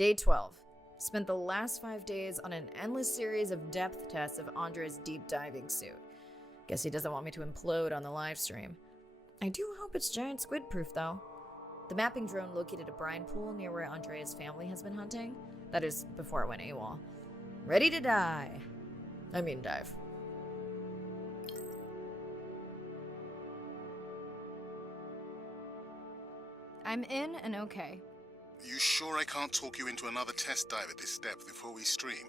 Day 12. Spent the last 5 days on an endless series of depth tests of Andre's deep diving suit. Guess he doesn't want me to implode on the live stream. I do hope it's giant squid proof though. The mapping drone located a brine pool near where Andrea's family has been hunting. That is, before it went AWOL. Ready to dive. I'm in and okay. You sure I can't talk you into another test dive at this depth before we stream?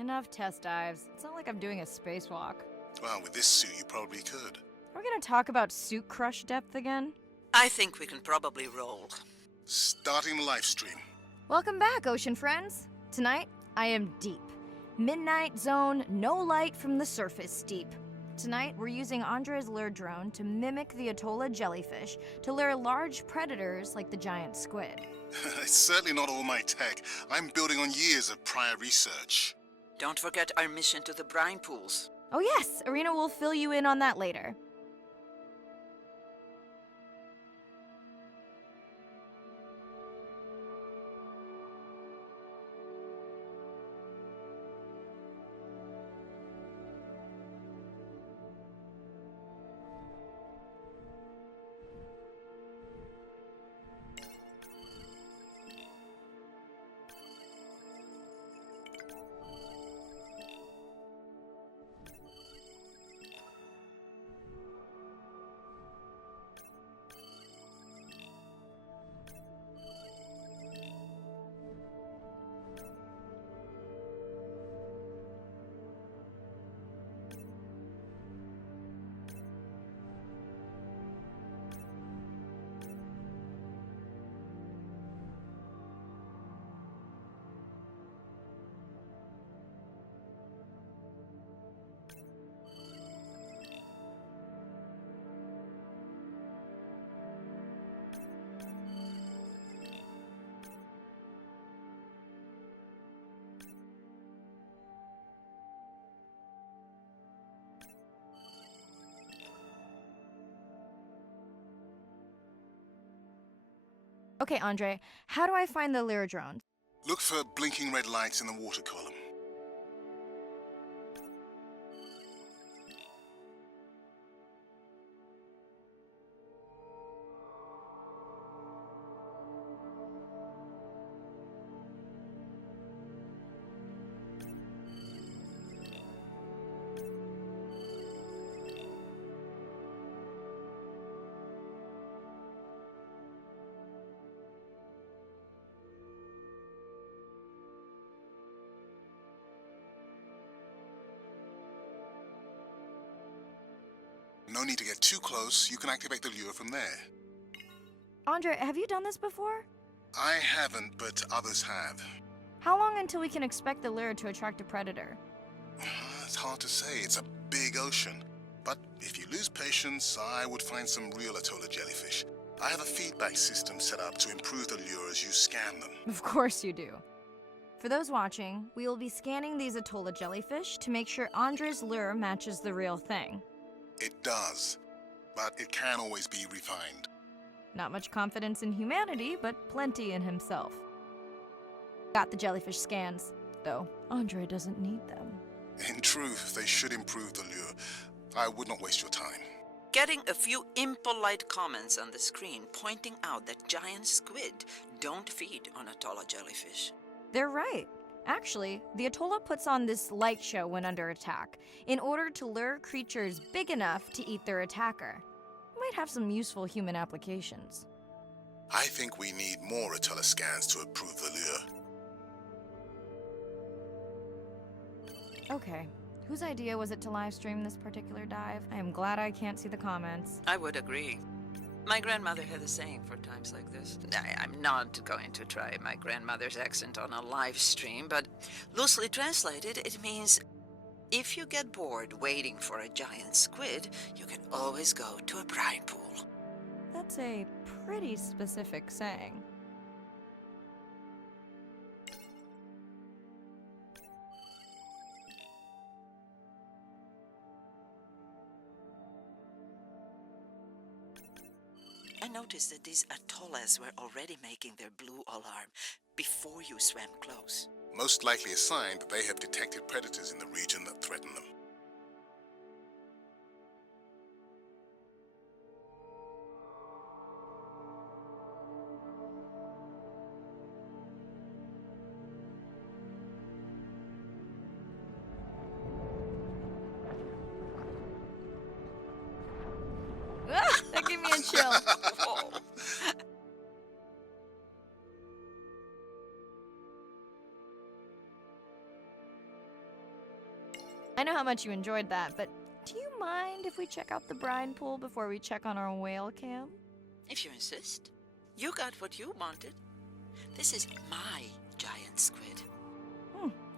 Enough test dives. It's not like I'm doing a spacewalk. Well, with this suit you probably could. Are we gonna talk about suit crush depth again? I think we can probably roll. Starting the live stream. Welcome back, ocean friends. Tonight, I am deep. Midnight zone, no light from the surface deep. Tonight, we're using Andre's lure drone to mimic the Atolla jellyfish to lure large predators like the giant squid. It's certainly not all my tech. I'm building on years of prior research. Don't forget our mission to the brine pools. Oh yes, Arena will fill you in on that later. Okay, Andre, how do I find the lure drones? Look for blinking red lights in the water column. No need to get too close. You can activate the lure from there. Andre, have you done this before? I haven't, but others have. How long until we can expect the lure to attract a predator? It's hard to say. It's a big ocean. But if you lose patience, I would find some real Atolla jellyfish. I have a feedback system set up to improve the lure as you scan them. Of course you do. For those watching, we will be scanning these Atolla jellyfish to make sure Andre's lure matches the real thing. It does, but it can always be refined. Not much confidence in humanity, but plenty in himself. Got the jellyfish scans, though Andre doesn't need them. In truth, they should improve the lure. I would not waste your time. Getting a few impolite comments on the screen pointing out that giant squid don't feed on Atolla jellyfish. They're right. Actually, the Atolla puts on this light show when under attack, in order to lure creatures big enough to eat their attacker. Might have some useful human applications. I think we need more Atolla scans to improve the lure. Okay, whose idea was it to live stream this particular dive? I am glad I can't see the comments. I would agree. My grandmother had a saying for times like this. I'm not going to try my grandmother's accent on a live stream, but loosely translated, it means if you get bored waiting for a giant squid, you can always go to a brine pool. That's a pretty specific saying. I noticed that these atollas were already making their blue alarm. before you swam close. Most likely a sign that they have detected predators in the region that threaten them. That gave me a chill. Whoa. I know how much you enjoyed that, but do you mind if we check out the brine pool before we check on our whale cam? If you insist. You got what you wanted. This is my giant squid.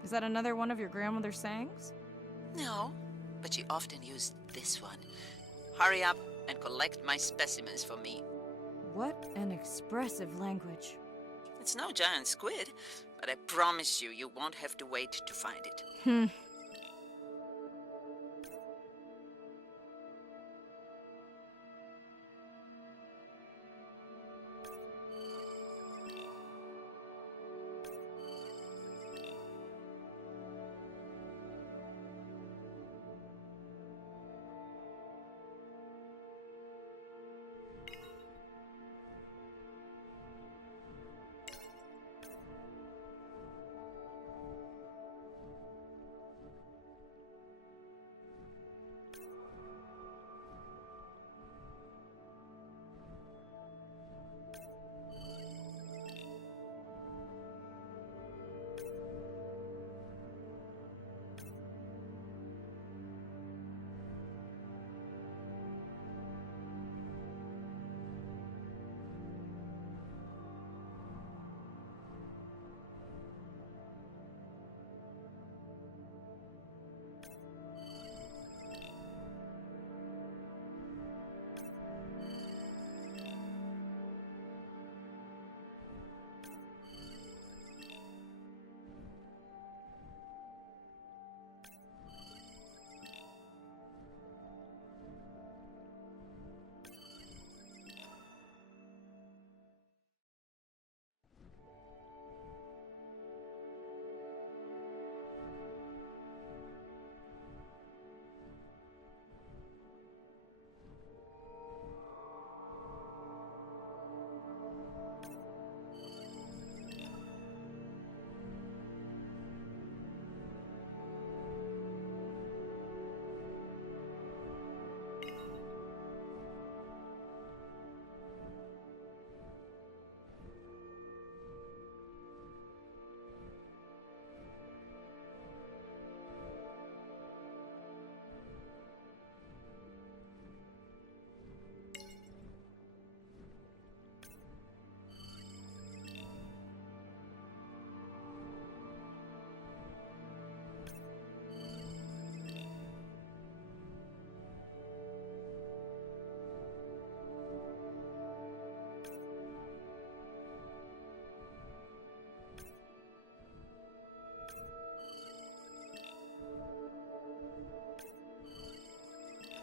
Is that another one of your grandmother's sayings? No, but she often used this one. Hurry up and collect my specimens for me. What an expressive language. It's no giant squid, but I promise you, you won't have to wait to find it.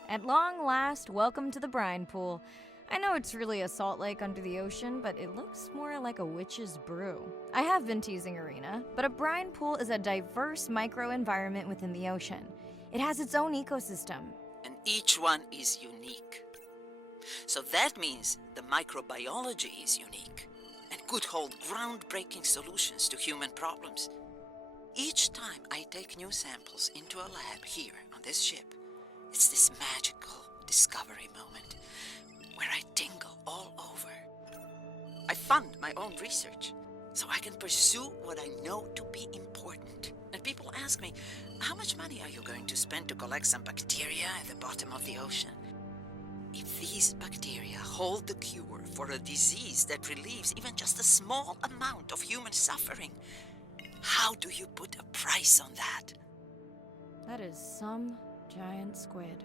At long last, welcome to the brine pool. I know it's really a salt lake under the ocean, but it looks more like a witch's brew. I have been teasing Arena, but a brine pool is a diverse microenvironment within the ocean. It has its own ecosystem. And each one is unique. So that means the microbiology is unique and could hold groundbreaking solutions to human problems. Each time I take new samples into a lab here on this ship, it's this magical discovery moment where I tingle all over. I fund my own research so I can pursue what I know to be important. And people ask me, how much money are you going to spend to collect some bacteria at the bottom of the ocean? If these bacteria hold the cure for a disease that relieves even just a small amount of human suffering, how do you put a price on that? That is some giant squid.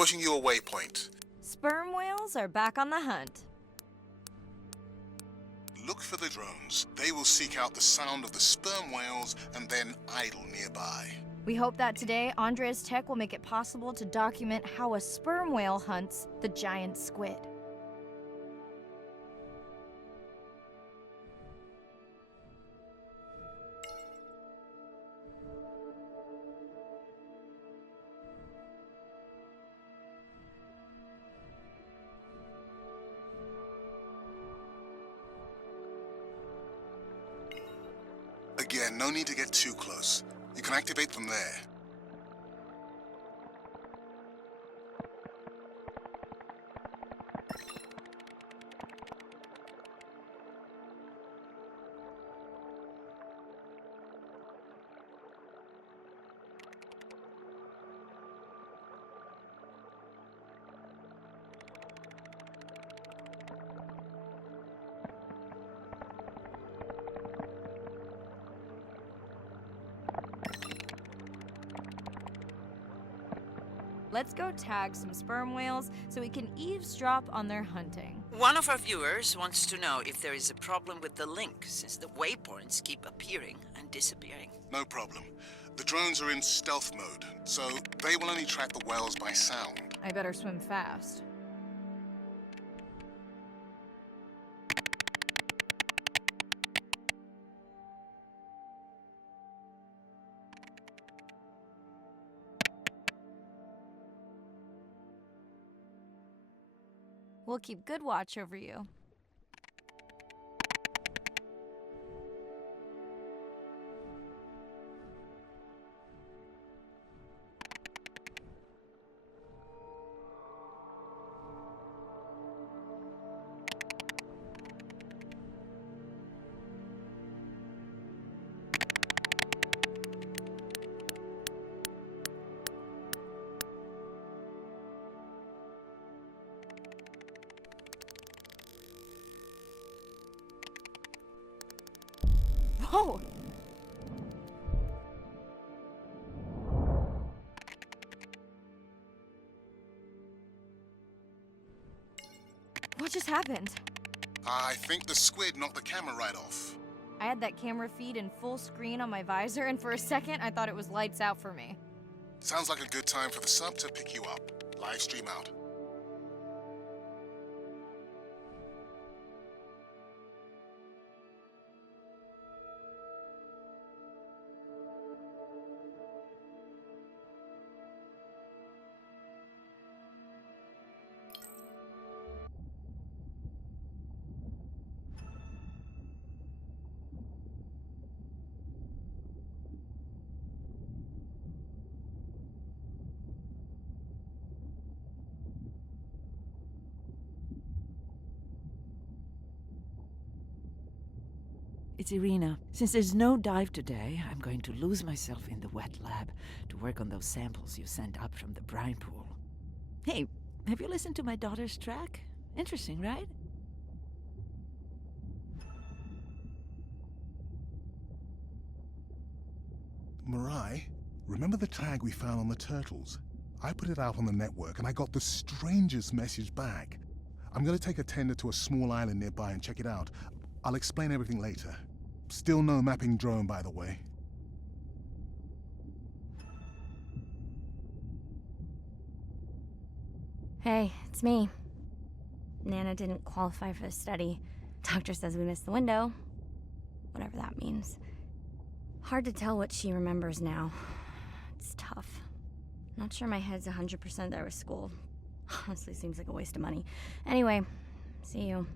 Pushing you a waypoint. Sperm whales are back on the hunt. Look for the drones. They will seek out the sound of the sperm whales and then idle nearby. We hope that today, Andrea's tech will make it possible to document how a sperm whale hunts the giant squid. Again, no need to get too close. You can activate from there. Let's go tag some sperm whales so we can eavesdrop on their hunting. One of our viewers wants to know if there is a problem with the link, since the waypoints keep appearing and disappearing. No problem. The drones are in stealth mode, so they will only track the whales by sound. I better swim fast. We'll keep good watch over you. Whoa! What just happened? I think the squid knocked the camera right off. I had that camera feed in full screen on my visor, and for a second I thought it was lights out for me. Sounds like a good time for the sub to pick you up. Live stream out. It's Irina. Since there's no dive today, I'm going to lose myself in the wet lab to work on those samples you sent up from the brine pool. Hey, have you listened to my daughter's track? Interesting, right? Mirai, remember the tag we found on the turtles? I put it out on the network and I got the strangest message back. I'm gonna take a tender to a small island nearby and check it out. I'll explain everything later. Still no mapping drone, by the way. Hey, it's me. Nana didn't qualify for the study. Doctor says we missed the window. Whatever that means. Hard to tell what she remembers now. It's tough. Not sure my head's 100% there with school. Honestly, seems like a waste of money. Anyway, see you.